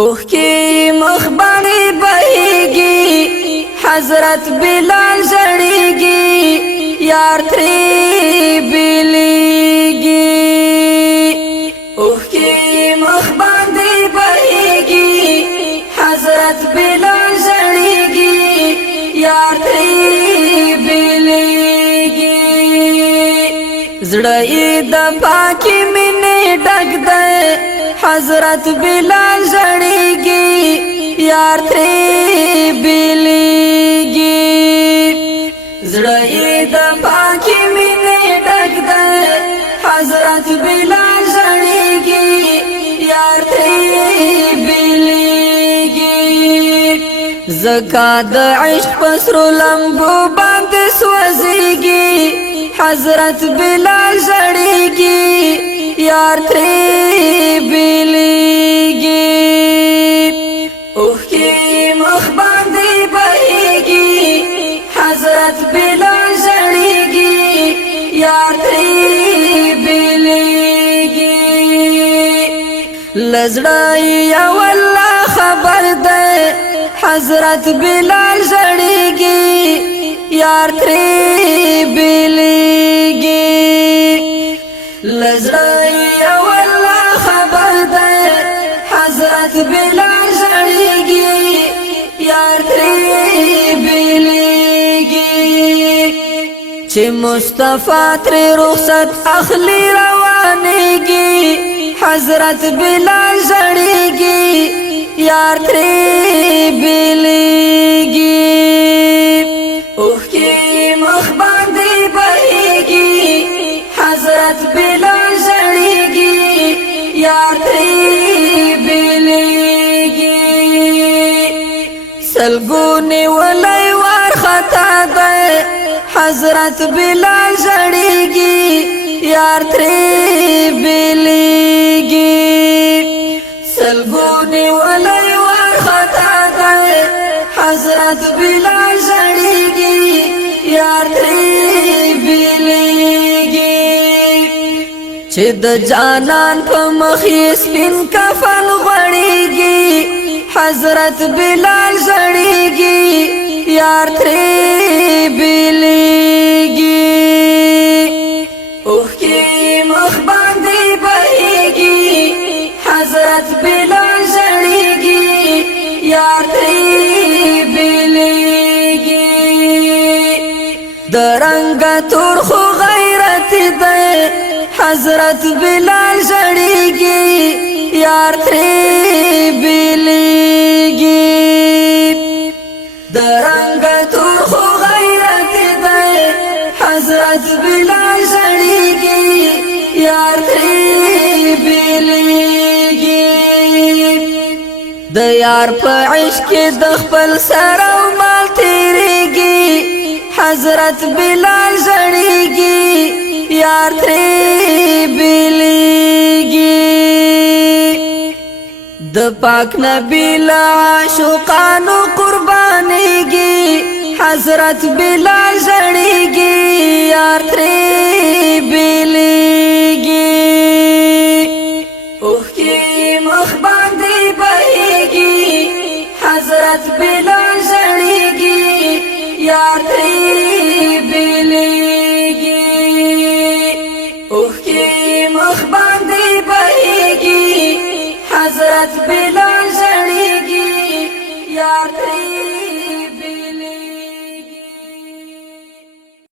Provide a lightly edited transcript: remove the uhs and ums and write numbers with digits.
اوخ کی مخبانی بهیگی حضرت بلال زړیږي یار تری بلیږي اوخ کی مخبانی بهیگی حضرت بلال زړیږي یار تری بلیږي زړی د پاکی مینه ډک ده حضرت بلال زړیږي یار تری بلیږي زړی د پاکی مینه ډک ده حضرت بلال زړیږي یار تری بلیږي زکات د عشق پسرو لمبو باندې سوځيږي حضرت بلال زړیږي یار تری بلیږي اوخ کی مخ باندې بهیږي حضرت بلال زړیږي یار تری بلیږي لزړای یا والله خبر ده حضرت بلال زړیږي یار تری بلیږي لزړای والله خبر ده حضرت بلال زړیږي یار تری بلیږي چې مصطفی تر رخصت اخلي روانيږي حضرت بلال زړیږي یار تری بلیږي اوخ کی مخ باندې بهیږي حضرت بلال زړیږي یار تری بلیږي سلګونی ولای وار خطا ده حضرت بلال زړیږي یار تری بلیږي سلګونی ولای وار خطا ده حضرت بلال زړیږي یار تری بلیږي چې د جانان په مخ یې سپین کفن غوړیږي حضرت بلال زړیږي یار تری بلیږي اوخ کی مخ باندې بهیږي حضرت بلال زړیږي یار تری بلیږي درنګ تور خو غیرت ده حضرت بلال زړیږي یار تری بلیږي درنګ تور خو غیرت ده حضرت بلال زړیږي یار تری بلیږي د یار په عشق د خپل سر او مال تیریږي حضرت بلال زړیږي یار تری بلیږي د پاک نبی لا عاشقانو قربانيږي حضرت بلال زړیږي یار تری بلیږي اوخ کی مخ باندې بهیږي حضرت بلال زړیږي یار تری